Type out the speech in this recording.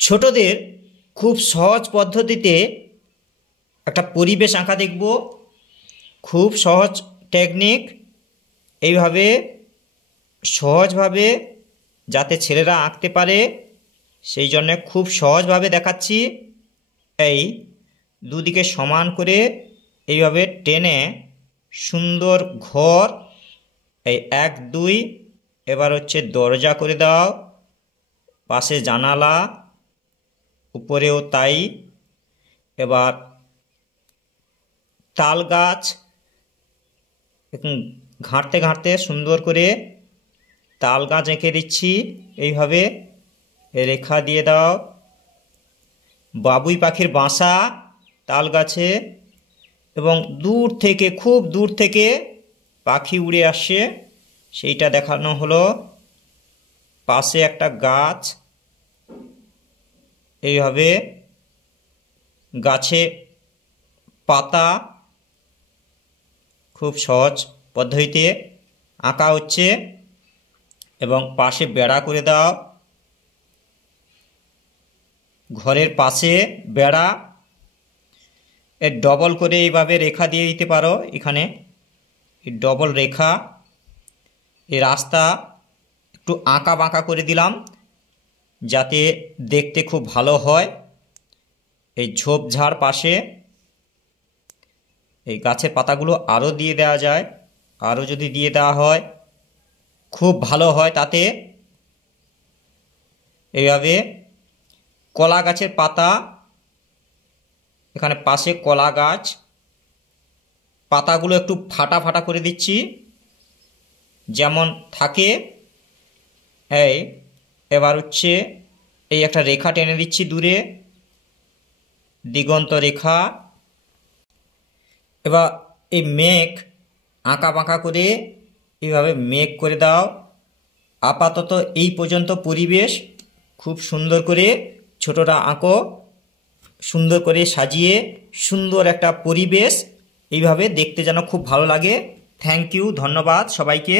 ছোটদের খুব সহজ পদ্ধতিতে একটা পরিবেশ আঁকা দেখব। খুব সহজ টেকনিক, এইভাবে সহজভাবে যাতে ছেলেরা আঁকতে পারে সেই জন্য খুব সহজভাবে দেখাচ্ছি। এই দুদিকে সমান করে এইভাবে টেনে সুন্দর ঘর, এই 1 2, এবার হচ্ছে দরজা করে দাও, পাশে জানালা, উপরেও তাই। এবার তাল গাছ ঘাঁটতে ঘাঁটতে সুন্দর করে তাল গাছ এঁকে দিচ্ছি, এইভাবে রেখা দিয়ে দাও। বাবুই পাখির বাসা তাল গাছে, এবং দূর থেকে, খুব দূর থেকে পাখি উড়ে আসছে সেইটা দেখানো হলো। পাশে একটা গাছ, এইভাবে গাছে পাতা খুব সহজ পদ্ধতিতে আঁকা হচ্ছে। এবং পাশে বেড়া করে দাও, ঘরের পাশে বেড়া, এর ডবল করে এইভাবে রেখা দিয়ে দিতে পারো। এখানে ডবল রেখা, এই রাস্তা একটু আঁকা বাঁকা করে দিলাম যাতে দেখতে খুব ভালো হয়। এই ঝোপঝাড় পাশে এই গাছের পাতাগুলো আরও দিয়ে দেওয়া যায়, আরও যদি দিয়ে দেওয়া হয় খুব ভালো হয়। তাতে এইভাবে কলা গাছের পাতা, এখানে পাশে কলা গাছ, পাতাগুলো একটু ফাটা ফাটা করে দিচ্ছি যেমন থাকে। এই এবার হচ্ছে এই একটা রেখা টেনে দিচ্ছি দূরে, দিগন্ত রেখা। এবার এই মেঘ আঁকা বাঁকা করে এইভাবে মেঘ করে দাও। আপাতত এই পর্যন্ত পরিবেশ খুব সুন্দর করে ছোটরা আঁকো, সুন্দর করে সাজিয়ে সুন্দর একটা পরিবেশ, এইভাবে দেখতে যেন খুব ভালো লাগে। থ্যাংক ইউ, ধন্যবাদ সবাইকে।